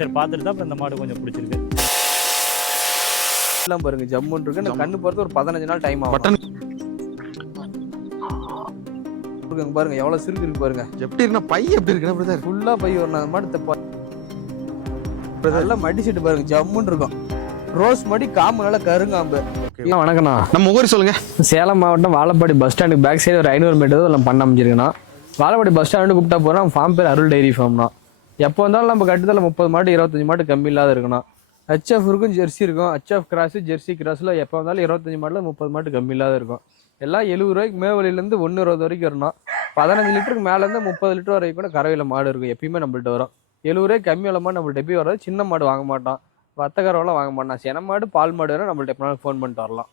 சரி பார்த்துட்டு தான் இப்போ இந்த மாடு கொஞ்சம் பிடிச்சிருக்கு. எல்லாம் பாருங்க ஜம்முன்னு இருக்கு. இந்த கண்ணு பொறுத்து ஒரு பதினஞ்சு நாள் டைம் ஆகும். பட்டன். இருக்குங்க பாருங்க எவ்வளவு சிறுக்கு இருக்கு பாருங்க. எப்படி இருக்குன்னா பை எப்படி இருக்குன்னா பிரதர் ஃபுல்லா பை வரணும் அந்த மாடு தெப்ப நல்லா மடி செட்டு பாருங்க ஜம்முன்னு இருக்கும். ரோஸ் மடி காம்பு நல்லா கருங்காம்பு. வணக்கண்ணா நம்ம ஊர் சொல்லுங்க. சேலம் மாவட்டம் வாழப்பாடி பஸ் ஸ்டாண்டுக்கு பேக் சைடு ஒரு ஐநூறு மீட்டர் எல்லாம் பண்ண அமைச்சிருக்கேண்ணா வாழப்பாடி பஸ் ஸ்டாண்டு கூப்பிட்டா போகிறோம் ஃபார்ம் பேர் அருள் டைரி ஃபார்ம்னா எப்போ வந்தாலும் நம்ம கட்டத்தில் முப்பது மாடு இருபத்தஞ்சி மாட்டு கம்மி இல்லாத இருக்கணும். ஹெச்எஃப் இருக்கும் ஜெர்சி இருக்கும். ஹெச்எஃப் கிராஸ் ஜெர்சி கிராஸில் எப்போ வந்தாலும் இருபத்தஞ்சி மாட்டில் முப்பது மாட்டு கம்மி இல்லாத இருக்கும். எல்லாம் எழுபது ரூபாய்க்கு மேவலிலேருந்து ஒன்று இருபது வரைக்கும் வரணும். பதினஞ்சு லிட்டருக்கு மேலேருந்து முப்பது லிட்டர் வரைக்கும் கூட கறவையில் மாடு இருக்கும். எப்பயுமே நம்மள்ட்ட வரும். எழுபது ரூபாய் கம்மி உள்ள மாடு நம்மள்ட்ட எப்பயும் வராது. சின்ன மாடு வாங்க மாட்டோம் வத்த கறவைலாம் வாங்க மாட்டான். சின மாடு பால் மாடு வேணால் நம்மள்ட்ட எப்போனாலும் ஃபோன் பண்ணிட்டு வரலாம்.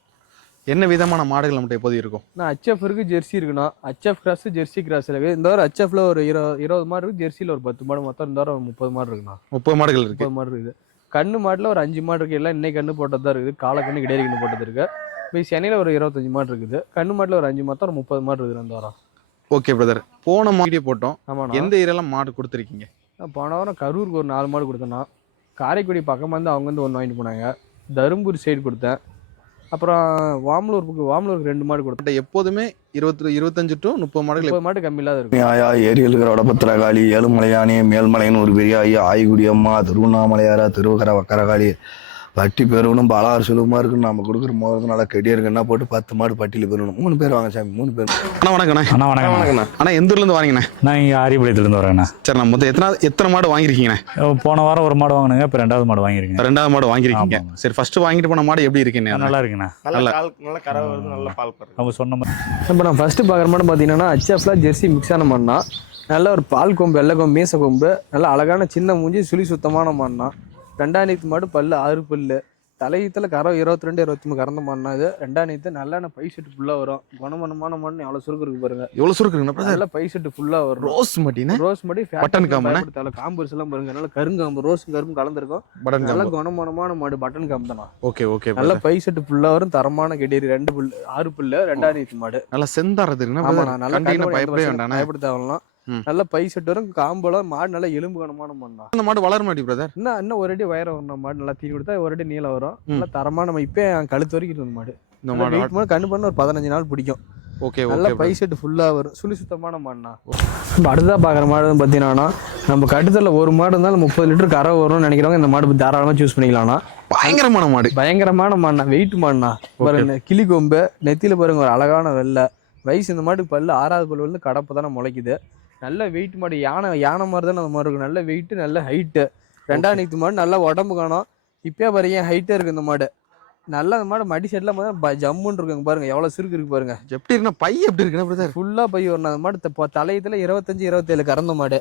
என்ன விதமான மாடுகள் நம்மகிட்ட எப்போது இருக்கும்? நான் ஹச்எஃப் இருக்கு ஜெர்சி இருக்குண்ணா. ஹச்எஃப் கிராஸ் ஜெர்சி கிராஸ் இருக்கு. இந்த வாரம் ஹச்எஃப்ல ஒரு இருபது இருபது மாடு இருக்கு ஜெர்சியில் ஒரு பத்து மாடு மொத்தம் இந்த வாரம் முப்பது மாடு இருக்குண்ணா. முப்பது மாடுகள் இருக்கு. முப்பது மாடு இருக்குது. கண்ணு மாடுல ஒரு அஞ்சு மாடு இருக்கு. எல்லாம் இன்னைக்கு கண்ணு போட்டது தான் இருக்குது. காலை கண்ணு கிடையாது கண்ணு போட்டது இருக்கு. இப்போ சென்னையில் ஒரு இருபத்தஞ்சு மாடு இருக்குது. கண்ணு மாடுல ஒரு அஞ்சு மொத்தம் ஒரு முப்பது மாடு இருக்குது இந்த வாரம். ஓகே பிரதர் போன வீடியோ போட்டோம். ஆமாண்ணா. எந்த ஏரியால மாடு கொடுத்துருக்கீங்க? நான் போன வாரம் கரூருக்கு ஒரு நாலு மாடு கொடுத்தேண்ணா. காரைக்குடி பக்கமாக இருந்து அவங்க வந்து ஒன்று வாங்கிட்டு போனாங்க. தருமபுரி சைடு கொடுத்தேன். அப்புறம் வாமலூருக்கு வாமலூருக்கு ரெண்டு மாடு கொடுத்தேன். எப்போதுமே இருபத்தி இருபத்தஞ்சு டு முப்பது மாடுகள் முப்பது மாடு கம்மி இல்லாத இருக்கும். ஆயா ஏரியில் இருக்கிற வடபத்திரகாளி ஏழுமலையானி மேல்மலைன்னு ஒரு பெரிய ஐயா ஆய்குடி அம்மா திருவண்ணாமலையாரா திருவக்கர வக்கரகாளி பட்டி பெருவனும் பலாறு சுலபமாக இருக்குன்னு நம்ம கொடுக்குற முதல்ல நல்லா கெடியா இருக்குன்னா போட்டு பத்து மாடு பட்டியில் பெறணும் மூணு பேர் வாங்க சாமி மூணு பேர். அண்ணா வணக்கண்ணே அண்ணா வணக்கம் வணக்கண்ணா அண்ணா எந்த ஊர்ல இருந்து வாங்கினே நான் இங்கே ஆரியபாளையத்துலேருந்து வரேண்ணா சரி நான் மொத்தம் எத்தனை எத்தனை மாடு வாங்கிருக்கீங்கண்ணே அஹ் போன வாரம் ஒரு மாடு வாங்கினுங்க இப்போ ரெண்டாவது மாடு வாங்கிருக்கேன் ரெண்டாவது மாடு வாங்கிருக்கீங்க. சரி ஃபர்ஸ்ட் வாங்கிட்டு போன மாடு எப்படி இருக்குன்னு நல்லா இருக்குண்ணா. நல்ல- நல்ல. கால் நல்ல கரை வருது நல்ல பால் அவங்க சொன்ன மாதிரி. இப்போ நான் ஃபஸ்ட்டு பார்க்குற மாடு பார்த்தீங்கன்னா ஹச்எஃப்ல ஜெர்சி மிக்ஸ் ஆன மாடுனா நல்ல ஒரு பால் கொம்பு வெள்ளை கொம்பு மீச கொம்பு நல்ல அழகான சின்ன மூஞ்சி சுழி சுத்தமான மாடுனா ரெண்டாம் நீத்து மாடு பல்லு ஆறு பல்லு. தலையத்தில் கரை இருபத்தி ரெண்டு இருபத்தி மூணு கறந்த மாடுனா இது ரெண்டாம் நீத்து நல்ல பை செட்டு ஃபுல்லாக வரும். குணமனமான மாடுன்னு எவ்வளோ சுருக்கு இருக்கு பாருங்க. எவ்வளவு சுருக்கு பிரதர்? நல்ல பை செட்டு ஃபுல்லாக வரும். ரோஸ் மாட்டினா ரோஸ் மடி பட்டன்? காம்பு எல்லாம் பாருங்க. நல்ல கருங்காம்பு ரோஸும் கரும்பு கலந்துருக்கும். நல்ல குணமானமான மாடு பட்டன் காம்பு தானா? ஓகே ஓகே நல்ல பை செட்டு ஃபுல்லா வரும். தரமான கெடேரி ரெண்டு புல்லு ஆறு புல்லு ரெண்டாம் நீத்து மாடு நல்லா செந்தாரது brother. நல்ல பயப்பட தேவையில்லாம் ம். நல்ல பை செட்டு வரும் காம்பெல்லாம் மாடு நல்ல எலும்பு கனமான மாடுனா அந்த மாடு வளர மாட்டி பிரதர் இன்னும் இன்னும் ஒரு அடி வயரம் வரும் மாடு நல்லா தீனி கொடுத்தா ஒரு அடி நீளம் வரும். நல்ல தரமான நம்ம இப்போ கழுத்து வரைக்கும் இருந்த மாடு. இந்த மாடு கண்ணு பண்ண ஒரு பதினஞ்சு நாள் பிடிக்கும். ஓகே நல்ல பை செட்டு ஃபுல்லா வரும். சுழி சுத்தமான மாடுனா இப்போ அடுத்ததாக பார்க்குற மாடு வந்து பார்த்தீங்கன்னா நம்ம கட்டுத்தல ஒரு மாடு இருந்தாலும் முப்பது லிட்டர் கரை வரும்னு நினைக்கிறவங்க இந்த மாடு தாராளமாக சூஸ் பண்ணிக்கலாம்னா பயங்கரமான மாடு. பயங்கரமான மாடுனா வெயிட் மாடுனா பாருங்க கிளி கொம்பு நெத்தியில பாருங்க ஒரு அழகான வெள்ளை. வயசு இந்த மாட்டுக்கு பல்லு ஆறாவது பல்லு வந்து கடப்பு தானே முளைக்குது. நல்ல வெயிட் மாடு. யானை யானை மாதிரி தானே அந்த மாதிரி இருக்கும் நல்ல வெயிட் நல்ல ஹைட்டு ரெண்டாம் நீத்து மாடு நல்ல உடம்பு காணும். இப்பயே பாருங்க ஹைட்டே இருக்கு இந்த மாடு? நல்ல அந்த மாடு மடி செட்டில் பார்த்தா ஜம்முன்னு இருக்குங்க பாருங்க எவ்வளோ சுருக்கு இருக்கு பாருங்க. எப்படி இருக்குன்னா பை எப்படி இருக்குண்ணா பிரதர் ஃபுல்லாக பை வரணும். அந்த மாடு தலையத்துல இருபத்தஞ்சு இருபத்தேழு கறந்த மாடு.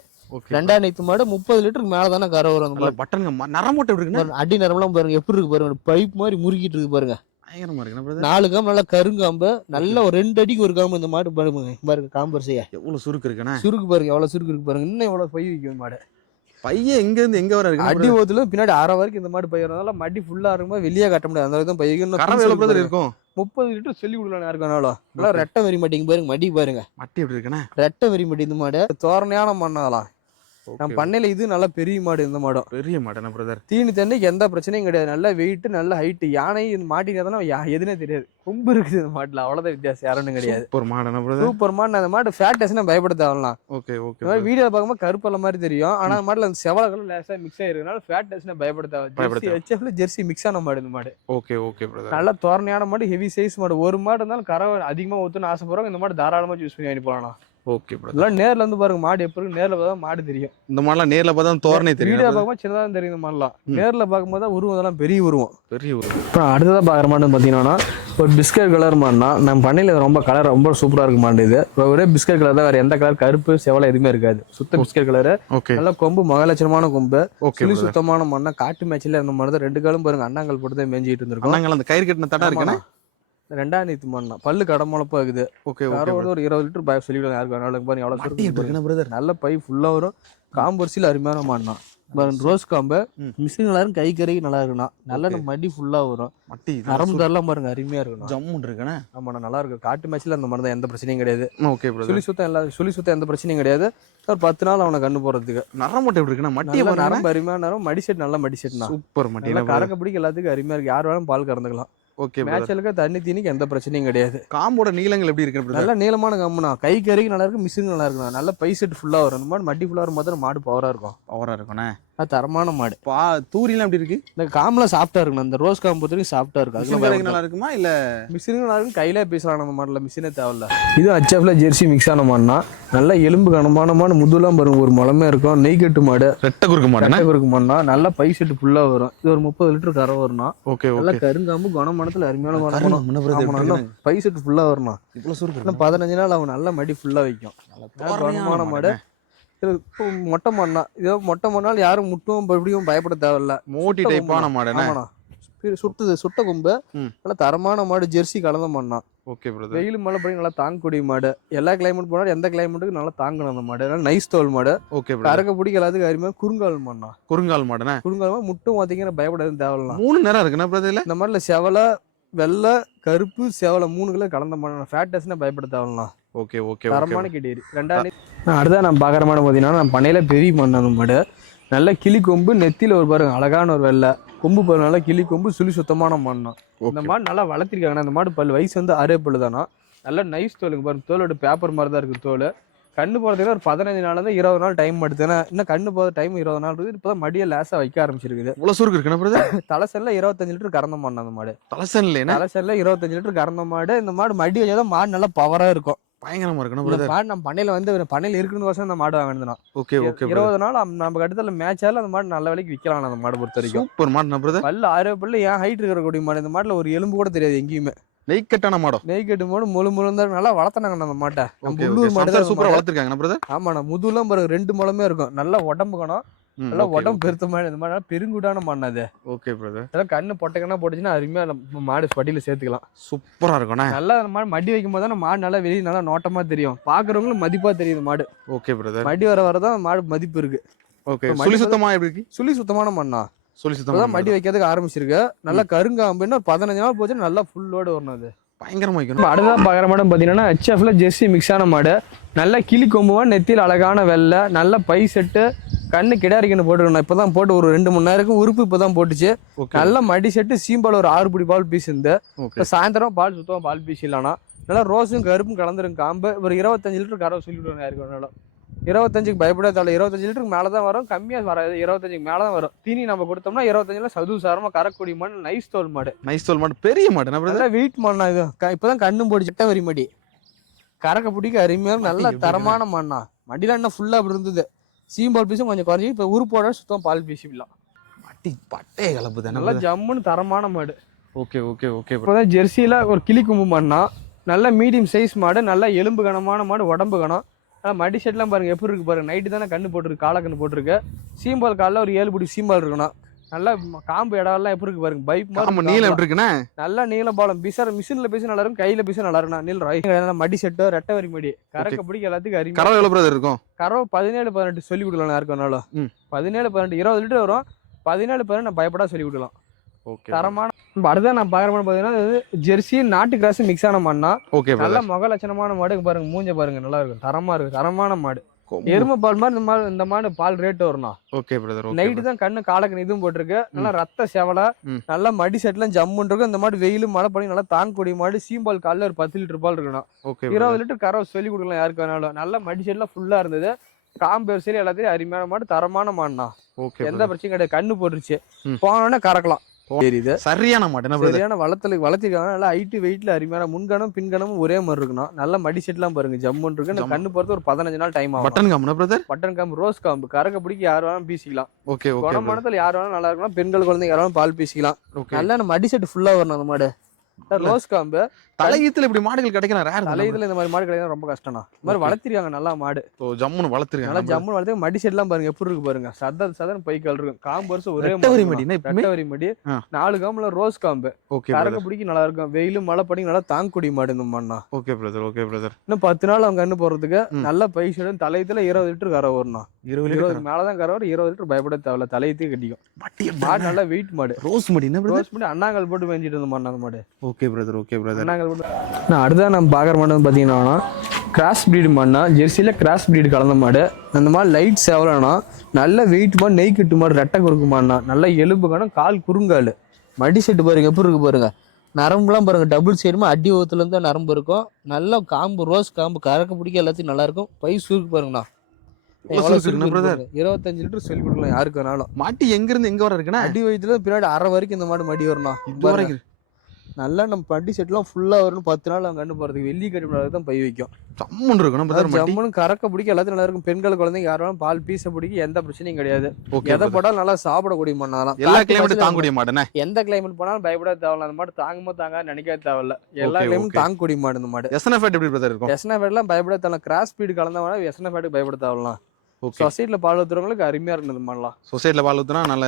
ரெண்டாம் நீத்து மாடு முப்பது லிட்டருக்கு மேலே தானே கரை வரும் அந்த மாடு. பட்டன் நரம்போட்டு எப்படி பாருங்க, அடி நரம்பெல்லாம் பாருங்க எப்படி இருக்கு பாருங்க. பைப் மாதிரி முறுக்கிட்டு இருக்கு பாருங்க. பயங்கரமா பிரதர்? நாலு காம்பு நல்லா கருங்காம்பு நல்ல ஒரு ரெண்டு அடிக்கு ஒரு காம்பு இந்த மாடு பாருங்க பாருங்க காம்பரிசையா எவ்வளவு சுருக்கு இருக்குண்ணா? சுருக்கு பாருங்க எவ்வளவு சுருக்கு இருக்கு பாருங்க. இன்னும் எவ்வளவு பை வைக்கும் மாடு. பையன் எங்க இருந்து எங்க வர அடி இருக்கு ஓத்துல பின்னாடி அரை வரைக்கும் இந்த மாடு பயிரனால மடி ஃபுல்லா இருக்கும்போது வெளியே கட்ட முடியாது. அந்த கறவை எவ்வளவு பிரதர் இருக்கும்? முப்பது லிட்டர் சொல்லி கொடுக்கலாம் யாருக்கானாலும் நல்லா ரெட்டை வெறி மாட்டிங்க பாருங்க மடி பாருங்க. மட்டி எப்படி இருக்குண்ணா? ரெட்டை வெறி மாட்டி இந்த மாடு. தோரணையான மண்ணாலாம். நம்ம பண்ணையில இது நல்லா பெரிய மாடு இந்த மாடும். பெரிய மாட்டேனா பிரதர் தீனி தண்ணிக்கு எந்த பிரச்சனையும் கிடையாது. நல்ல வெயிட் நல்ல ஹைட்டு யானை மாட்டினா எதுனே தெரியாது. கொம்பு இருக்குது இந்த மாட்டுல. அவ்வளவுதான் வித்தியாசம். யாரும் கிடையாது. சூப்பர் மாடனா பிரதர் சூப்பர் மாடு அந்த மாடு ஃபேட் டெஸ்ட்னா பயப்பட தேவலாம் ஓகே ஓகே வீடியோ பார்க்கும்போது கருப்பல்ல மாதிரி தெரியும். ஆனா அந்த மாடுல அந்த செவல கலர் லேசா மிக்ஸ் ஆயிருக்கனால ஃபேட் டெஸ்ட்னா பயப்பட தேவை ஹெச்எஃப்ல ஜெர்சி மிக்ஸ் ஆன மாடு இந்த மாடு. ஓகே ஓகே பிரதர் நல்ல தோரணையான மாடு ஹெவி சைஸ் மாடு. ஒரு மாடு இருந்தாலும் கரை அதிகமா ஊத்துன்னு ஆசைப்படுறவங்க இந்த மாடு தாராளமா யூஸ் பண்ணி வாங்கிட்டு போகலாம். ஓகே பிரதர் இதெல்லாம் நேர்ல இருந்து பாருங்க மாடு எப்படி இருக்கு? நேர்ல பார்த்தா மாடு தெரியும். இந்த மாடலாம் நேர்ல பார்த்தா தோரணை வீடியோ தெரியும் பார்க்கும்போது சின்னதா தான் தெரியும் இந்த மாடலாம். ம். நேர்ல பார்க்கும்போது தான் உருவம் அதெல்லாம் பெரிய உருவம். பெரிய ஒரு இப்போ அடுத்ததாக பார்க்குற மாடு பார்த்தீங்கன்னா ஒரு பிஸ்கட் கலர் மாடுனா நம்ம பண்ணையில் ரொம்ப கலர் ரொம்ப சூப்பராக இருக்கு மாடு இது. இப்போ ஒரே பிஸ்கட் கலர் தான் வேறு எந்த கலர் கருப்பு செவலை எதுவுமே இருக்காது. சுத்த பிஸ்கட் கலரு ஓகே. நல்ல கொம்பு மகலட்சணமான கொம்பு. ஓகே சுழி சுத்தமான மண்ணா காட்டு மேட்ச்ல இருந்த மாதிரி தான் ரெண்டு காலும் பாருங்க அண்ணாங்கல் போட்டு தான் மேய்ஞ்சிட்டு இருந்திருக்கும். அண்ணாங்கள அந்த கயிறு கட்டின தடா இருக்குண்ணா? ரெண்டாம் நீத்து மண்ணா. பல்லு கடமுளப்பா இருக்குது. ஓகே ஓகே யாரோ வந்து ஒரு இருபது லிட்டர் பய சொல்லிவிடுவாங்க யாருக்கு வேணாலும் பாருங்க. எவ்வளோ மட்டி பிரதர் நல்ல பை ஃபுல்லாக வரும். காம்பரிசியில் அருமையான மாடுனா ரோஸ் காம்பு. மிஷின் நல்லா இருக்கும். கை கறிக்கு நல்லா இருக்குண்ணா. நல்ல. மடி ஃபுல்லா வரும். மட்டி நரம்பு தரலாம் பாருங்க அருமையா இருக்குண்ணா. ஜம்முன் இருக்குண்ணே. ஆமாண்ணா நல்லா இருக்கும் காட்டு மேட்ச்ல அந்த தான். எந்த பிரச்சனையும் கிடையாது. ஓகே சுழி சுத்தம் எல்லா சுழி சுத்தம் எந்த பிரச்சனையும் கிடையாது. ஒரு பத்து நாள் அவனை கண்ணு போறதுக்கு நரம் மட்டும் எப்படி நல்ல பாருங்க நரம்பு அருமையான நரம் மடி செட் நல்ல மடி செட்னா சூப்பர் மட்டி கறக்க பிடிக்க எல்லாத்துக்கும் அருமையா இருக்கு. யார் வேணாலும் பால் கறந்துக்கலாம். ஓகே மேட்சலுக்கு தண்ணி தீனிக்கு எந்த பிரச்சனையும் கிடையாது. காம்போட நீளங்கள் எப்படி இருக்கு நல்ல நீளமான கம்முனா கை கறிக்கு நல்லா இருக்கு மிஷின் நல்லா இருக்குண்ணா. நல்ல பை செட் ஃபுல்லா வரும். இந்த மாதிரி மட்டி ஃபுல்லா வரும் போது மாடு பவரா இருக்கும். பவரா இருக்குண்ணே அது தரமான மாடு. பா தூரிலாம் எப்படி இருக்கு? இந்த காம்பெல்லாம் சாஃப்டா இருக்குண்ணா இந்த ரோஸ் காம்பு பொறுத்த வரைக்கும் சாஃப்டா இருக்கும் மிஷின் வேலைக்கு நல்லா இருக்குமா இல்ல மிஷினும் நல்லா இருக்கும் கையிலே பேசலாம் அந்த மாடல. மிஷினே தேவையில்ல. இது ஹச்எஃப்ல ஜெர்சி மிக்ஸ் ஆன மாடுனா நல்ல எலும்பு கனமான மாடு முதுலாம் பாருங்க ஒரு முளமே இருக்கும். நெய் கட்டு மாடு. ரெட்டை குறுக்க மாட்டேண்ணே கட்டை இருக்கு மாடுனா நல்ல பை செட்டு ஃபுல்லா வரும். இது ஒரு முப்பது லிட்டர் கரை வரும்னா ஓகே நல்ல கருங்காம்பு குணமானத்துல அருமையான குணம் கருங்காம்பு என்ன brother ஆமா, எப்படி நல்லா இருக்குண்ணே? பை செட்டு ஃபுல்லா வரணும் இவ்வளவு சுருக்கு பதினஞ்சு நாள் அவன் நல்ல மடி ஃபுல்லா வைக்கும். குணமான மாடு. இப்போ மொட்டை மண்ணா இதோ மொட்டை மண்ணால் யாரும் முட்டும் எப்படியும் பயப்பட தேவையில்ல. மோட்டி டைப்பான. மாடுண்ணே சுட்டுது சுட்ட கொம்பு. நல்ல தரமான மாடு ஜெர்சி கலந்த மண்ணா ஓகே பிரதர் வெயில் மழை படி நல்லா தாங்கக்கூடிய மாடு. எல்லா கிளைமேட் போனாலும் எந்த கிளைமேட்டுக்கு நல்லா தாங்கணும் அந்த மாடு. அதனால நைஸ் தோல் மாடு. ஓகே கறக்க பிடிக்க எல்லாத்துக்கும் அருமையா குறுங்கால் மண்ணா குறுங்கால் மாடுண்ணே குறுங்கால் மாடு முட்டும் பார்த்தீங்கன்னா பயப்பட எதுவும் தேவையில்லாம் மூணு நேரம் இருக்குண்ணா பிரதர் இந்த மாதிரில செவலை வெள்ளை கருப்பு செவலை மூணு கிலோ கலந்த மாடு ஃபேட்டஸ்னா பயப்பட தேவையில்லாம் ஓகே ஓகே தரமான கிட்டேரி ரெண்டாயிரம் அடுத்தா நான் மாடு பார்த்தீங்கன்னா நான் பண்ணையில பெரிய மண் அந்த மாடு. நல்ல கிளி கொம்பு நெத்தியில ஒரு பாருங்க அழகான ஒரு வெள்ளை. கொம்பு பாருங்க நல்லா கிளி கொம்பு சுழி சுத்தமான மண்ணா இந்த மாடு நல்லா வளர்த்திருக்காங்க இந்த மாடு பல். வயசு வந்து அரை பல்லு தானா நல்ல நைஸ் தோலுங்க பாருங்க தோலோட பேப்பர் மாதிரி தான் இருக்கு தோல். கண்ணு போகிறதுக்கு ஒரு பதினஞ்சு நாள் இருந்து இருபது நாள் டைம் எடுத்தேன்னா இன்னும் கண்ணு போகிற டைம் இருபது நாள் இருக்குது. இப்போ தான் மடியை லேசாக வைக்க ஆரம்பிச்சிருக்குது. இவ்வளவு சுருக்கு இருக்குண்ணா பிரதர் தலைசல்ல இருபத்தஞ்சு லிட்டர் கறந்த மாடு அந்த மாடு. தலசன் இல்லையா தலைசல்ல இருபத்தஞ்சு லிட்டர் கறந்த மாடு. இந்த மாடு மடி வச்சாதான் மாடு நல்லா பவரா இருக்கும். பயங்கரமா பிரதர் மாடு நம்ம பண்ணையில வந்து பண்ணையில இருக்குன்னு வருஷம் இந்த மாடு வாங்கினா ஓகே ஓகே இருபது நாள் நம்ம கட்டத்துல மேட்ச் ஆல அந்த மாடு நல்ல விலைக்கு விற்கலாம் அந்த மாடு பொறுத்த வரைக்கும். சூப்பர் மாடுண்ணா பிரதர் பல்லு ஆறு பல்லு ஏன் ஹைட் இருக்கிற கூடிய மாடு. இந்த மாடுல ஒரு எலும்பு கூட தெரியாது எங்கேயுமே. நெய்க்கட்டான மாடம் நெய் கட்டு மாடு முழு முழு நல்லா வளர்த்தனாங்க அந்த மாட்டை. நம்ம உள்ளூர் மாடு தான் சூப்பரா சூப்பரா வளர்த்திருக்காங்கண்ணா பிரதர் ஆமாண்ணா முதுலாம் பாருங்க ரெண்டு முழமே இருக்கும். நல்லா உடம்பு கணம் நல்லா உடம்பு பெருத்த மாடு இந்த மாதிரி பெருங்குடான மாடு அது. ஓகே பிரதர் அதெல்லாம் கண்ணு பொட்டக்கண்ணா போட்டுச்சுன்னா அருமையா நம்ம மாடு பட்டியல சேர்த்துக்கலாம். சூப்பரா இருக்கும்ண்ணா. நல்லா மாடு மடி வைக்கும் போது மாடு நல்லா வெளியே நல்லா நோட்டமா தெரியும். பாக்குறவங்களும் மதிப்பா தெரியுது மாடு. ஓகே பிரதர் மடி வர வரதான் மாடு மதிப்பு இருக்கு. ஓகே சுழி சுத்தமா எப்படி இருக்கு? சுழி சுத்தமான மண்ணா? சுழி சுத்தமா மடி வைக்கிறதுக்கு ஆரம்பிச்சிருக்கு. நல்லா கருங்காம்புன்னு பதினஞ்சு நாள் போச்சு நல்லா ஃபுல்லோடு வரணும் அது. பயங்கரமா வைக்கணும். அடுத்ததான் பார்க்குற மாடு பார்த்தீங்கன்னா ஹெச்எஃப்ல ஜெர்சி மிக்ஸ் ஆன மாடு. நல்ல கிளி கொம்புவா நெத்தியில் அழகான வெள்ளை நல்ல பை செட்டு கண்ணு கிடாரிக்கன்னு போட்டுருக்கணும் இப்போ தான் போட்டு ஒரு ரெண்டு மணி நேரம் உறுப்பு இப்போ தான் போட்டுச்சு நல்ல மடி செட்டு சீம்பால் ஒரு ஆறு பிடி பால் பீஸ் இருந்து. இப்போ சாயந்தரம் பால் சுத்தமாக பால் பீஸ் இல்லைனா நல்லா ரோஸும் கருப்பும் கலந்துரும் காம்பு ஒரு இருபத்தஞ்சு லிட்டர் கறவை சொல்லிவிடுவாங்க யாருக்கு வேணாலும் இருபத்தஞ்சுக்கு பயப்பட தேவை இருபத்தஞ்சு லிட்டருக்கு மேலே தான் வரும். கம்மியாக வராது இருபத்தஞ்சுக்கு மேலே தான் வரும். தீனி நம்ம கொடுத்தோம்னா இருபத்தஞ்சுல சது சாரமாக கறக்கூடிய மாடு நைஸ் தோல் மாடு. நைஸ் தோல் மாடு. பெரிய பிரதர் நல்லா வெயிட் மண்ணா இது. க- இப்பதான் கண்ணும் போட்டு சிட்ட வரி மடி. கறக்க பிடிக்க அருமையா நல்ல தரமான மண்ணா மடியில என்ன ஃபுல்லா அப்படி இருந்தது சீம்பால் பீஸும் கொஞ்சம் குறைஞ்சி இப்போ உருப்போட சுத்தம் பால் பீஸ் விடலாம் பட்டி பட்டே கலப்பு நல்லா தானே ஜம்முன்னு தரமான மாடு. ஓகே ஓகே ஓகே இப்போதான் ஜெர்சியில ஒரு கிளி கும்பு மண்ணா நல்ல மீடியம் சைஸ் மாடு நல்ல எலும்பு கனமான மாடு உடம்பு கனம். நல்லா மடி செட்லாம் பாருங்க எப்படி இருக்கு பாருங்க. நைட்டு தானே கண்ணு போட்டிருக்கு காலை கண்ணு போட்டிருக்கு. சீம்பால் காலில் ஒரு ஏழு பிடி சீம்பால் இருக்கணும். நல்ல காம்பு இடம்லாம் எப்படி இருக்கு பாருங்க. பைப் மாதிரி நீளம். எப்படி இருக்குண்ணா? நல்லா நீல பாலம். பிசர் மிஷின்ல பேசி நல்லா இருக்கும் கையில பேசி நல்லா இருக்கும் நீல ராய் மடி செட்டோ ரெட்டை வரி மடி. கறக்க பிடிக்க எல்லாத்துக்கும் கறவை எவ்வளவு பிரதர் இருக்கும்? கறவை பதினேழு பதினெட்டு சொல்லி கொடுக்கலாம் யாருக்குனாலும் ம். பதினேழு பதினெட்டு இருபது லிட்டர் வரும். பதினேழு பதினெட்டு நான் பயப்படா சொல்லி கொடுக்கலாம். ஓகே. தரமான இப்ப அடுத்ததான் நான் பாக்குற மாடு பாத்தீங்கன்னா இது ஜெர்சி நாட்டு கிராஸ் மிக்ஸ் ஆன மாடுனா ஓகே நல்ல முக லட்சணமான மாடு பாருங்க. மூஞ்ச பாருங்க. நல்லா இருக்கும். தரமா இருக்கு. தரமான மாடு. எருமை பால் மாதிரி இந்த மாடு இந்த மாடு பால் ரேட் வரும்ண்ணா ஓகே பிரதர் நைட்டு தான் கண்ணு காலக்கண் இதுவும் போட்டிருக்கு. நல்லா ரத்த செவலை. நல்லா மடி செட்லாம் ஜம்முன்னு இருக்கும். இந்த மாடு வெயிலும் மழை பண்ணி நல்லா தாங்கக்கூடிய மாடு. சீம்பால் காலைல ஒரு பத்து லிட்டர் பால் இருக்கணும் ஓகே இருபது லிட்டர் கறவை சொல்லி கொடுக்கலாம் யாருக்கு வேணாலும். நல்ல மடி செட்லாம் ஃபுல்லா இருந்தது. காம்பு சரி எல்லாத்தையும் அருமையான மாடு தரமான மாடுண்ணா. ஓகே எந்த பிரச்சனையும் கிடையாது. கண்ணு போட்டுருச்சு. போனோடனே கறக்கலாம். தெரியுது. சரியான மாடு. என்ன பிரதர் சரியான வளத்துல வளர்த்திருக்காங்க. நல்லா ஹைட்டு வெயிட்ல அருமையான முன்கணம் பின்கணமும் ஒரே மாதிரி இருக்கணும். நல்ல மடி செட்லாம் பாருங்க. ஜம்முன்னு இருக்கு. ஜம்மு. கண்ணு பொறுத்து ஒரு பதினஞ்சு நாள் டைம் ஆகும். பட்டன் காமனா பிரதர் பட்டன் காம்பு ரோஸ் காம்பு கறக்க பிடிக்க யார் வேணாலும் பீசிக்கலாம். ஓகே குணமானத்துல யார் வேணாலும் நல்லா இருக்கலாம். பெண்கள் குழந்தைங்க யாரும் பால் பீசிக்கலாம். நல்ல மடி செட்டு ஃபுல்லா வரணும் அந்த மாடு. ரோஸ் காம்பு தலையீத்துல இப்படி மாடுகள் கிடைக்கலாம் ரேர் தலையத்துல இந்த மாதிரி மாடு கிடையாது ரொம்ப கஷ்டம்ண்ணா. இந்த மாதிரி. வளர்த்திருக்காங்க நல்லா மாடு. ஓ ஜம்முன்னு நல்லா வளர்த்துருக்காங்க ஜம்முன்னு வளர்த்து மடி செட்லாம் பாருங்க எப்படி இருக்கு பாருங்க. சத சதன் பைக்கால் இருக்கும் காம்பு வருஷம் ஒரே வரி மடினா வரி மடி. நாலு காம்புல ரோஸ் காம்பு. ஓகே கறக்க பிடிக்க நல்லா இருக்கும். வெயிலும் மழை படி நல்லா தாங்குடி மாடு இந்த மண்ணா ஓகே பிரதர் ஓகே பிரதர் இன்னும் பத்து நாள் அவங்க கண்ணு போறதுக்கு. நல்ல பைசடும் தலையத்துல இருபது லிட்டர் கரை வரணும் இருபது இருபது லிட்டர்? மேலதான் கரை வரும் இருபது லிட்டர் பயப்பட தேவையில்ல. தலையத்தையும் கட்டிக்கும். மாடு நல்லா வெயிட் மாடு. ரோஸ் மடி என்ன ரோஸ் பண்ணி அண்ணாங்கல் போட்டு மேய்ஞ்சிட்டு இருந்த மாடு அந்த மாடு. ஓகே பிரதர் ஓகே பிரதர் அண்ணாங்கல் நான் அடுத்ததான் நம்ம பார்க்குற மாடு வந்து பார்த்தீங்கன்னா கிராஸ் பிரீடு மாடுனா ஜெர்சியில் கிராஸ் பிரீடு கலந்த மாடு. அந்த மாதிரி லைட் சேவலனா நல்ல வெயிட் மாடு நெய் கட்டு மாடு ரெட்டை குறுக்கு மாடுனா நல்ல எலும்பு கணம் கால் குறுங்கால். மடி செட்டு பாருங்க எப்படி இருக்கு பாருங்க. நரம்புலாம் பாருங்க டபுள் சைடுமா அடி ஓத்துல இருந்து நரம்பு இருக்கும். நல்ல காம்பு ரோஸ் காம்பு கறக்க பிடிக்க எல்லாத்தையும் நல்லா இருக்கும். பை சுருக்கு பாருங்கண்ணா. இருபத்தஞ்சு லிட்டர் சொல்லி கொடுக்கலாம் யாருக்கு வேணாலும் மாட்டி எங்க இருந்து எங்க வர இருக்குன்னா அடி வயிற்றுல பின்னாடி அரை வரைக்கும் இந்த மாடு மடி வரணும் இது வரைக்கும். நல்லா நம்ம பட்டி செட்லாம் ஃபுல்லாக வரணும் பத்து நாள் அவங்க கண்டு போகிறதுக்கு வெள்ளி கட்டி தான் பை வைக்கும் ஜம்முன்னு இருக்கணும் ஜம்முன்னு கறக்க பிடிக்க எல்லாத்தையும் நல்லா இருக்கும் பெண்கள் குழந்தைங்க யாரும் பால் பீச பிடிக்க எந்த பிரச்சனையும் கிடையாது ஓகே எதை போட்டாலும் நல்லா சாப்பிடக்கூடிய மண்ணு அதெல்லாம் எல்லா பச்சை தாங்கக்கூடிய மாடுனே எந்த கிளைமேட் போனாலும் பயப்பட தேவையில்ல அந்த மாடு தாங்குமோ தாங்க நினைக்க தேவையில்ல எல்லா okay. தாங்கக்கூடிய மாடு இந்த மாடு எஸ்என்எஃப் எப்படி பிரதர் இருக்கும் எஸ்னா ஃபேட்லாம் பயப்பட தேவையில்ல கிராஸ் ஸ்பீடு கலந்தவனா எஸ்னா ஃபேட்டுக்கு பயப்பட தேவையில்லாம் ஓகே. சொசைட்டியில் பால் ஊத்துறவங்களுக்கு அருமையா இருந்தது மாடலாம் சொசைட்டில பால் ஊத்துனா நல்ல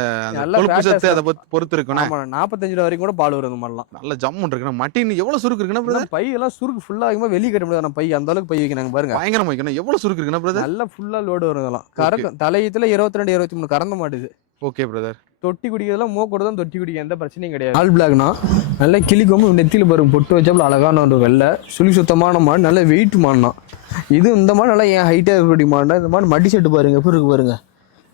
கொழுப்பு சத்து அதை பொறுத்து- இருக்குண்ணே ஆமா நாற்பத்தஞ்சு ரூபா வரைக்கும் கூட பால் வரும் இந்த மாடலாம் நல்ல ஜம்முன்னு இருக்குண்ணா. மட்டி இன்னும் எவ்வளவு சுருக்கு இருக்குன்னா பை எல்லாம் சுருக்கு ஃபுல்லா ஆகும்போது வெளியே கட்ட முடியாது பை. அந்த அளவுக்கு பை வைக்கிறாங்க பாருங்க. பயங்கரமா வைக்கணும். எவ்வளவு சுருக்கு இருக்குன்னா பிரதர் நல்லா ஃபுல்லா லோடு வரும் இதெல்லாம். கறக்கும் தலையத்துல இருபத்தி ரெண்டு இருபத்தி மூணு கறந்த மாட்டுது. ஓகே பிரதர் தொட்டி குடிக்கிறதுலாம் மூக்கோட தான் தொட்டி குடிக்க எந்த பிரச்சனையும் கிடையாது. ஆல் பிளாக்னா நல்லா கிளிக்கோம நெத்தியில் பாருங்க பொட்டு வச்சாப்புல அழகான ஒரு வெள்ளை சுழி சுத்தமான மாடு நல்ல வெயிட் மாடுனா. இது இந்த மாதிரி நல்லா என் ஹைட்டாக இருக்கக்கூடிய மாடுனா இந்த மாதிரி மடி செட்டு பாருங்க எப்படி இருக்கு பாருங்க.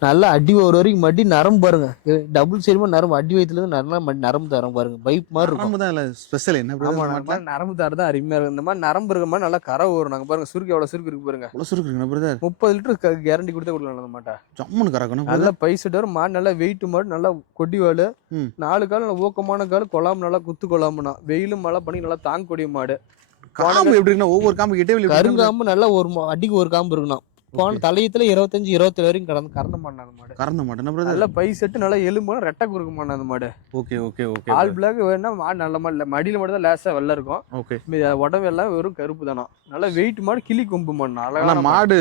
நல்லா அடி ஒரு வரைக்கும் மடி நரம்பு பாருங்க. டபுள் சைடுமா நரம்பு அடி வயிற்றுல இருந்து நல்லா நரம்பு தரம் பாருங்க. பைப் மாதிரி இருக்கும். தான் இல்ல ஸ்பெஷல் என்ன நரம்பு தார் தான் அருமையா இருக்கும். இந்த மாதிரி நரம்பு இருக்க மாதிரி நல்லா கரை வரும் நாங்க பாருங்க சுருக்கு எவ்வளவு சுருக்கு இருக்கு பாருங்க. எவ்வளவு சுருக்கு இருக்குண்ணா பிரதர் முப்பது லிட்டர் கேரண்டி கொடுத்தே கொடுக்கலாம் மாட்டை. ஜம்முன்னு கறக்கணும் நல்ல பைசட்டு வரும் மாடு நல்லா வெயிட் மாடு நல்லா கொடி ம். நாலு கால் நல்லா ஊக்கமான கால் கொலாம நல்லா குத்து கொலாமனா வெயிலும் மழை பண்ணி நல்லா தாங்கக்கூடிய மாடு. காம்பு எப்படி ஒவ்வொரு காம்பு கிட்டே கருங்காம்பு நல்லா ஒரு அடிக்கு ஒரு காம்பு இருக்கணும் போன தலையத்துல இருபத்தஞ்சு இருபத்தேழு வரைக்கும் கடந்து கறந்த மாடு மாடு. கறந்த மாட்டேன் பிரதர் நல்லா பை செட்டு நல்லா எலும்பு ரெட்டை குறுக்கு மாடு அந்த மாடு. Okay okay okay all black வேணா மாடு நல்ல மாடு இல்ல மடியில மட்டும் தான் லேசா வெள்ளை இருக்கும். ஓகே. உடம்பு எல்லாம் வெறும் கருப்பு தானா. நல்லா வெயிட் மாடு கிளி கொம்பு மாடு அழகான மாடு. மாடு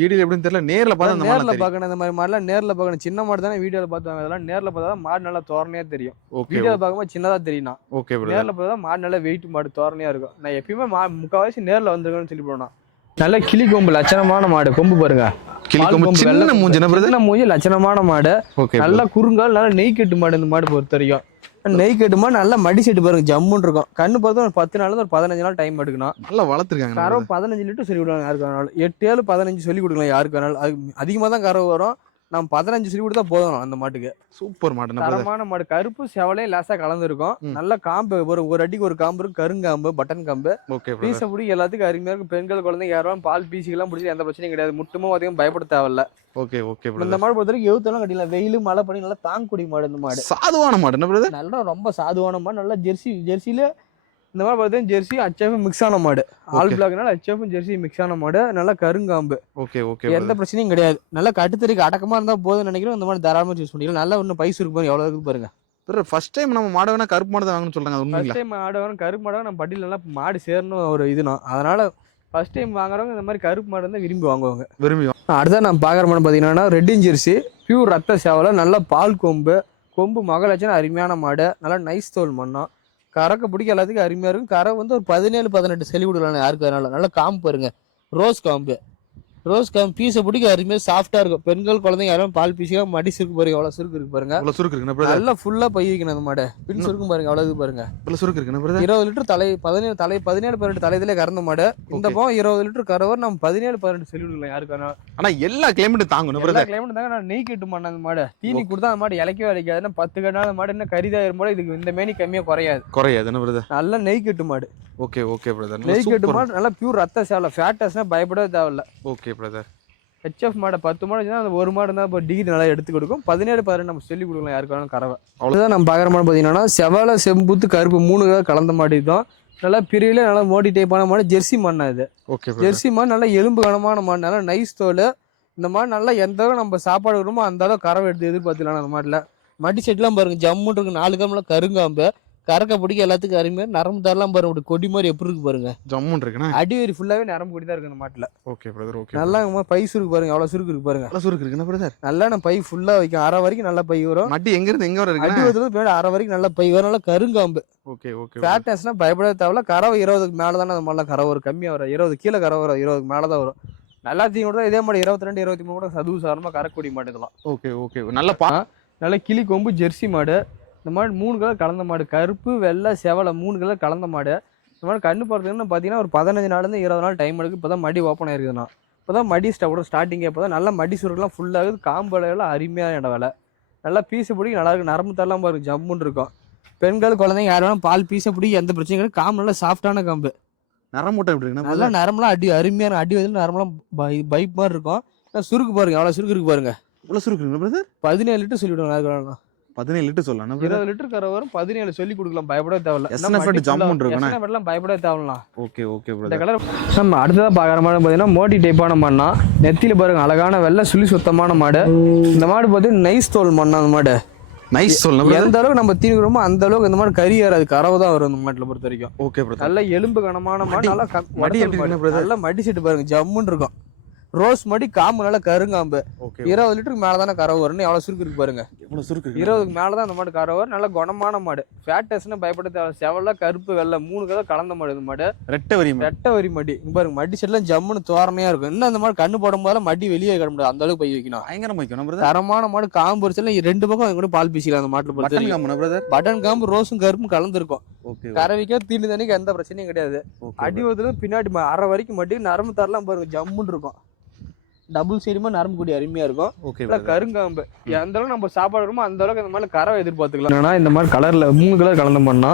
வீடியோல எப்படின்னு தெரியல நேர்ல பார்த்தா நேர்ல மாடு பார்க்கணும் இந்த மாதிரி மாடுலாம் நேர்ல பார்க்கணும். சின்ன மாடு தானே வீடியோல பார்த்தாங்க அதெல்லாம் நேர்ல பார்த்தா மாடு நல்லா தோரணையா தெரியும். ஓகே வீடியோல பார்க்கும்போது சின்னதா தெரியும் ஓகே நேர்ல பார்த்தா மாடு நல்லா வெயிட் மாடு தோரணையா இருக்கும். நான் எப்பயுமே மா முக்கால்வாசி நேர்ல வந்துருக்கேன்னு சொல்லி போனா நல்ல கிளி கொம்பு லட்சணமான மாடு. கொம்பு பாருங்க. சின்ன மூஞ்சி சின்ன மூஞ்சி லட்சணமான மாடு. நல்லா குறுங்கால் நல்லா நெய் கட்டு மாடு இந்த மாடு பொறுத்த வரைக்கும். நெய் கட்டு மாடு நல்லா மடி செட்டு பாருங்க ஜம்முன்னு இருக்கும். கண்ணு பொறுத்த ஒரு பத்து நாள் ஒரு பதினஞ்சு நாள் டைம் எடுக்கணும். நல்லா வளர்த்துருக்காங்க கறவை பதினஞ்சு லிட்டர் சொல்லி கொடுக்கலாம் யாருக்கு வேணாலும். எட்டு ஏழு பதினஞ்சு சொல்லி கொடுக்கலாம் யாருக்கு வேணாலும். அது அதிகமாக தான் கறவை வரும். நம்ம பதினஞ்சு சொல்லி கொடுத்தா போதும் அந்த மாட்டுக்கு. சூப்பர் மாடு தரமான மாடு. கருப்பு செவலையும் லேசா கலந்துருக்கும். நல்ல காம்பு ஒரு ஒரு அடிக்கு ஒரு காம்பு இருக்கும் கருங்காம்பு பட்டன் காம்பு. ஓகே பீச பிடி எல்லாத்துக்கும் அருமையா இருக்கும். பெண்கள் குழந்தைங்க யாரும் பால் பீசிக்கெல்லாம் பிடிச்சி எந்த பிரச்சனையும் கிடையாது. முட்டுமோ அதிகம் பயப்பட தேவையில்ல. ஓகே ஓகே இந்த மாடு பொறுத்த வரைக்கும் எழுத்தெல்லாம் கட்டிடலாம் வெயில் மழை பண்ணி நல்லா தாங்கக்கூடிய மாடு இந்த மாடு. சாதுவான மாடு என்ன நல்லா ரொம்ப சாதுவான மாடு. நல்லா ஜெர்சி ஜெர்சியில இந்த மாதிரி பார்த்தீங்கன்னா ஜெர்சி ஹச்எஃப் மிக்ஸ் ஆன மாடு. ஆல். பிளாக்னால ஹச்எஃப் ஜெர்சி மிக்ஸ் ஆன மாடு. நல்லா கருங்காம்பு. ஓகே ஓகே எந்த பிரச்சனையும் கிடையாது. நல்லா கட்டுத்தறிக்கு அடக்கமா இருந்தா போதும்னு நினைக்கிறோம் இந்த மாதிரி தாராளமா யூஸ் பண்ணிக்கலாம். நல்லா இன்னும் பைசு இருக்கு பாருங்க. எவ்வளவு இருக்கு பாருங்க. ஃபர்ஸ்ட் டைம் நம்ம மாடு வேணா கருப்பு மாடு தான் வாங்கணும்னு சொல்றாங்க. ஃபர்ஸ்ட் டைம் ஆடு வரும் கருப்பு மாடு நம்ம பட்டியல எல்லாம் மாடு சேரணும் ஒரு இதுனா. அதனால ஃபர்ஸ்ட் டைம் வாங்குறவங்க இந்த மாதிரி கருப்பு மாடு தான் விரும்பி வாங்குவாங்க. விரும்பி அடுத்த நான் பார்க்குற மாடு பார்த்தீங்கன்னா ரெட்டின் ஜெர்சி பியூர் ரத்த சேவலை நல்ல பால் கொம்பு கொம்பு மகளச்சன அருமையான மாடு. நல்லா நைஸ் தோல் மண்ணம் கறக்க பிடிக்க எல்லாத்துக்கும் அருமையாக இருக்கும். கரை வந்து ஒரு பதினேழு பதினெட்டு செலி விடலாம் யாருக்கு வேணாலும். நல்லா காம்பு பாருங்க. ரோஸ் காம்பு. ரோஸ் காம்பு பீஸை பிடிக்க அருமையாக சாஃப்டாக இருக்கும். பெண்கள் குழந்தைங்க யாரும் பால் பீஸியாக மடி சுருக்கு பாருங்க. எவ்வளோ சுருக்கு இருக்கு பாருங்க. இவ்வளவு சுருக்கு பிரதர் நல்லா ஃபுல்லாக பை வைக்கணும் அந்த மாடு. பின் சுருக்கும் பாருங்க அவ்வளோ இது பாருங்க. இவ்வளவு சுருக்கு பிரதர் இருபது லிட்டர் தலை பதினேழு தலை பதினேழு பதினெட்டு தலையிலே கறந்த மாடு. இந்த. பக்கம் இருபது லிட்டர் கறவர் நம்ம பதினேழு பதினெட்டு செலி விடலாம் யாருக்கு வேணாலும் ஆனா எல்லா கிளைமேட்டும் தாங்கணும் எல்லா கிளைமேட் தாங்க நான் நெய் கட்டு மாட்டேன் அந்த மாடு. தீனி கொடுத்தா அந்த மாடு இலைக்கவே இலைக்காது. ஏன்னா பத்து கட்டாத மாடு என்ன கரிதாயிரம் மாடு இதுக்கு இந்த மேனி கம்மியா குறையாது. குறையாது என்ன பிரதர் நல்ல நெய் கட்டு மாடு. ஓகே ஓகே பிரதர் நெய் கட்டு மாடு நல்லா பியூர் ரத்த சேவலை ஃபேட்டஸ்னா பயப்படவே தேவையில்ல. ஓகே பிரதர் ஹெச்எஃப் மாடை பத்து மாடு வச்சுன்னா அந்த ஒரு மாடு இருந்தால் இப்போ டிகிரி நல்லா எடுத்து கொடுக்கும். பதினேழு பதினெட்டு நம்ம சொல்லி கொடுக்கலாம் யாருக்கு வேணாலும் கறவை அவ்வளோதான் நம்ம பார்க்குற மாடு பார்த்தீங்கன்னா செவலை செம்புத்து கருப்பு மூணு கலர் கலந்த மாடு இதுதான் நல்லா பிரிவிலே நல்லா மோடி டைப்பான மாடு ஜெர்சி மாடுனா இது. ஓகே ஜெர்சி மாடு நல்லா எலும்பு கனமான மாடு நல்லா நைஸ் தோல். இந்த மாதிரி நல்லா எந்த அளவு நம்ம சாப்பாடு விடுமோ அந்த அளவு கறவை எடுத்து எதிர்பார்த்துக்கலாம் அந்த மாட்டில் மடி செட்லாம் பாருங்க ஜம்முன்னு இருக்கு நாலு காம்புல கருங்காம்பு. கறக்க பிடிக்க எல்லாத்துக்கும் அருமையா நரம்பு தரலாம் பாருங்க அப்படி கொடி மாதிரி எப்படி இருக்கு பாருங்க. ஜம்முன் இருக்குண்ணா? அடிவேரி ஃபுல்லாவே நரம்பு கொடி தான் இருக்கு அந்த மாட்டுல. ஓகே பிரதர் ஓகே நல்லா பை சுருக்கு பாருங்க அவ்வளவு சுருக்கு இருக்கு பாருங்க. நல்லா சுருக்கு இருக்குண்ணா பிரதர் நல்லா நம்ம பை ஃபுல்லா வைக்கும் அரை வரைக்கும் நல்லா பை வரும். மட்டி எங்க இருந்து எங்க வர அடி இருக்குண்ணா வந்து பின்னாடி அரை வரைக்கும் நல்லா பை வரும் நல்லா கருங்காம்பு. ஓகே ஓகே ஃபேட்னஸ்னா பயப்பட தேவையில்ல கறவை இருபதுக்கு மேல தானே அந்த மாதிரிலாம் கறவை வரும் கம்மியா வரும். இருபது கீழே கறவை வரும் இருபதுக்கு மேல தான் வரும் எல்லாத்தையும் கூட இதே மாதிரி இருபத்தி ரெண்டு இருபத்தி மூணு கூட சதுவு சாரமா கறக்கூடிய மாடு இதெல்லாம். ஓகே ஓகே நல்ல பா நல்ல கிளி கொம்பு ஜெர்சி மாடு. இந்த மாதிரி மூணு கலர் கலந்த மாடு. கருப்பு வெள்ளை செவலை மூணு கலர் கலந்த மாடு. இந்த மாதிரி கண்ணு போகிறதுக்குன்னு பார்த்தீங்கன்னா ஒரு பதினஞ்சு நாள்லேருந்து இருபது நாள் டைம் எடுக்கு. இப்போ தான் மடி ஓப்பன் ஆயிருக்குதுண்ணா. இப்போ தான் மடி ஸ்டவோட ஸ்டார்டிங்கே இப்போ தான் நல்லா மடி சுருக்கெல்லாம் ஃபுல்லாகுது காம்பலையெல்லாம் அருமையான இடம் வேலை. நல்லா பீஸை பிடிக்க நல்லா இருக்கு. நரம்பு தரலாம் பாருங்க. ஜம்முன்னு இருக்கும். பெண்கள் குழந்தைங்க யார் வேணாலும் பால் பீஸை பிடிக்க எந்த பிரச்சனையும் கிடையாது. காம்பு நல்லா சாஃப்டான காம்பு. நரம் மூட்டை எப்படி இருக்குண்ணா? நல்லா நரம்புலாம் அடி அருமையான அடி வந்து நரம்புலாம் பை பைப் மாதிரி இருக்கும். சுருக்கு பாருங்க. அவ்வளோ சுருக்கு இருக்கு பாருங்க. இவ்வளவு சுருக்கு பிரதர் பதினேழு லிட்டர் சொல்லிவிடுவாங்க அதுக்கு பதினேழு லிட்டர் சொல்லலாம். இருபது லிட்டர் கரை வரும் பதினேழு சொல்லி கொடுக்கலாம் பயப்படவே தேவையில்ல. இருக்குண்ணே. SNF எல்லாம் பயப்படவே தேவையில்லாம் ஓகே ஓகே இந்த பிரதர் கலர் நம்ம அடுத்ததாக பார்க்குற மாடு பார்த்தீங்கன்னா மோட்டி டைப்பான மாடுனா நெத்தியில் பாருங்க அழகான வெள்ளை சுழி சுத்தமான மாடு. இந்த மாடு பார்த்தீங்கன்னா நைஸ் தோல் மண்ணா அந்த மாடு. நைஸ் பிரதர் எந்த அளவுக்கு நம்ம தீனிக்கிறோமோ அந்த அளவுக்கு இந்த மாதிரி கறி ஏறாது. கறவை தான் வரும் இந்த மாட்டில் பொறுத்த வரைக்கும். ஓகே நல்ல எலும்பு கனமான மாடு நல்லா மடி எப்படி? நல்லா மடி செட்டு பாருங்க ஜம்முன்னு இருக்கும். ரோஸ் மடி காம்பு நல்லா கருங்காம்பு இருபது லிட்டருக்கு மேலே தானே கறவை வரும்னு எவ்வளோ சுருக்கு இருக்கு பாருங்க. இவ்வளவு சுருக்கு இருபதுக்கு மேலே தான் அந்த மாடு கறவை வரும். நல்ல குணமான மாடு. ஃபேட்டஸ்னு பயப்பட தேவை செவல கருப்பு வெள்ளை மூணு கலர் கலந்த மாடு இந்த மாடு. ரெட்டை வரி ரெட்டை வரி மடி. பாருங்க மடி செட்லாம் ஜம்முன்னு தோரணையா இருக்கும். இன்னும் அந்த மாதிரி கண்ணு போடும் போது மடி வெளியே கிட முடியாது. அந்த அளவுக்கு பை வைக்கணும். பயங்கரமா வைக்கணும் தரமான மாடு காம்பு வரிசையில ரெண்டு பக்கம் கூட பால் பீசிக்கலாம் அந்த மாட்டுல பொறுத்த பட்டன் காம்பு ரோஸும் கருப்பும் கலந்துருக்கும். கறவைக்கோ தீனி தண்ணிக்கு எந்த பிரச்சனையும் கிடையாது. அடி பின்னாடி அரை வரைக்கும் மட்டி நரம்பு தரலாம் பாருங்க ஜம்முன்னு இருக்கும். டபுள் சைடுமா நரம்பு கூடி அருமையா இருக்கும். ஓகே கருங்காம்பு. எந்த அளவுக்கு நம்ம சாப்பாடு வருமோ அந்த அளவுக்கு அந்த மாதிரி கறவை எதிர்பார்த்துக்கலாம். என்னன்னா இந்த மாதிரி கலரில் மூணு கலர் கலந்த மாடுனா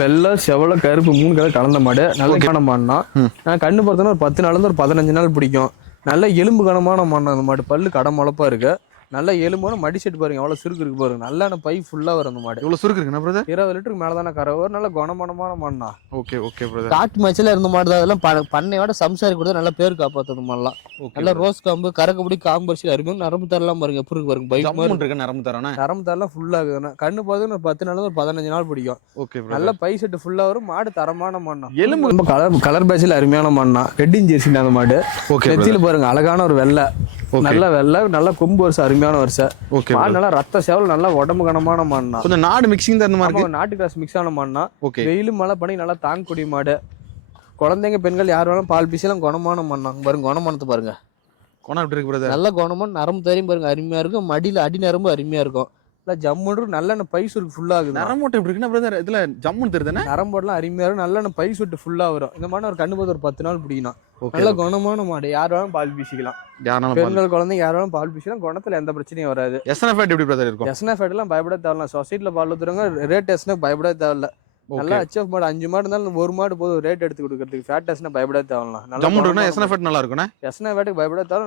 வெள்ளை செவலை கருப்பு மூணு கலர் கலந்த மாடு நல்ல கன மாடுனா. நான் கண்ணு பார்த்தோன்னா ஒரு பத்து நாள்லேருந்து ஒரு பதினஞ்சு நாள் பிடிக்கும். நல்ல எலும்பு கனமான மாடு அந்த மாடு பல்லு கடை முளப்பா இருக்கு. நல்ல எலும்பான மடி செட் பாருங்க எவ்வளோ சுருக்கு இருக்கு பாருங்க. நல்ல பை ஃபுல்லாக வரும் அந்த மாடு. இவ்வளவு சுருக்கு இருக்குண்ணா பிரதர் இருபது லிட்டருக்கு மேலே தானே கரை வரும் நல்ல குணமானமான மாடுனா ஓகே ஓகே பிரதர் காட்டு மேட்ச்ல இருந்த மாடு தான். அதெல்லாம் ப- பண்ணையோட சம்சாரி கூட நல்லா பேர் காப்பாத்தது மாதிரிலாம் நல்லா ரோஸ் காம்பு கறக்கபடி காம்பு வரிசையில் இருக்கும் நரம்பு தரலாம் பாருங்க. எப்படி இருக்கு பாருங்க பைக் மாதிரி இருக்க. நரம்பு தரானே நரம்பு தரலாம் ஃபுல்லாகுதுண்ணா கண்ணு பார்த்து ஒரு பத்து நாள் ஒரு பதினஞ்சு நாள் பிடிக்கும். ஓகே நல்ல பை செட்டு ஃபுல்லா வரும். மாடு தரமான மாடுனா எலும்பு ரொம்ப கலர் கலர் பேட்சில் அருமையான மாடுனா ரெட்டின் ஜெர்சி அந்த மாடு. ஓகே நெத்தியில் பாருங்க அழகான ஒரு வெள்ளை. நல்ல வெள்ளை நல்ல கொம்பு வருஷம் அருமையான வருஷம் ஓகே மாடு நல்லா ரத்த சேவல் நல்லா உடம்பு கனமான மாடுனா கொஞ்சம் நாடு மிக்சிங் தான் மாதிரி நாட்டு கிராஸ் மிக்ஸ் ஆன மாடுனா ஓகே வெயிலும் மழை பண்ணி நல்லா தாங்கக்கூடிய மாடு. குழந்தைங்க பெண்கள் யார் வேணாலும் பால் பீசலாம் குணமான மாடுனா பாருங்க குணமானத்தை பாருங்க. கொணா எப்படி இருக்கு நல்ல குணமான நரம்பு தரையும் பாருங்க அருமையா இருக்கும். மடியில அடி நரம்பு அருமையா இருக்கும். நல்லா ஜம்முன்னு நல்லெண்ணெய் பை சுருக்கு ஃபுல்லாகுது நரமோட்டை எப்படி இருக்குன்னா பிரதர் இதுல ஜம்முன் தெரியுதுண்ணே நரம்போடலாம் அருமையா இருக்கும் நல்லெண்ணெய் பை சுட்டு ஃபுல்லா வரும். இந்த மாதிரி ஒரு கண்ணு பார்த்து ஒரு பத்து நாள் பிடிக்கணும். நல்ல குணமான மாடு. யார் வேணாலும் பால் பீசிக்கலாம். பெண்கள் குழந்தைங்க யார் வேணாலும் பால் பீசிக்கலாம். குணத்துல எந்த பிரச்சனையும் வராது. எஸ்என்எஃப் எப்படி பிரதர் இருக்கும்? எஸ்என்எஃப் எல்லாம் பயப்பட தேவையில்ல. சொசைட்டில பால் ஊத்துறவங்க ரேட் எஸ்என்எஃப் பயப்பட தேவையில்ல. நல்லா ஹெச்எஃப் மாடு அஞ்சு மாடு இருந்தாலும் ஒரு மாடு போதும் ரேட் எடுத்து கொடுக்கறதுக்கு. ஃபேட் எஸ்என்எஃப் பயப்பட தேவையில்ல. இருக்குன்னா எஸ்என்எஃப் நல்லா இருக்குண்ணே எஸ்என்எஃப் பயப்பட தேவை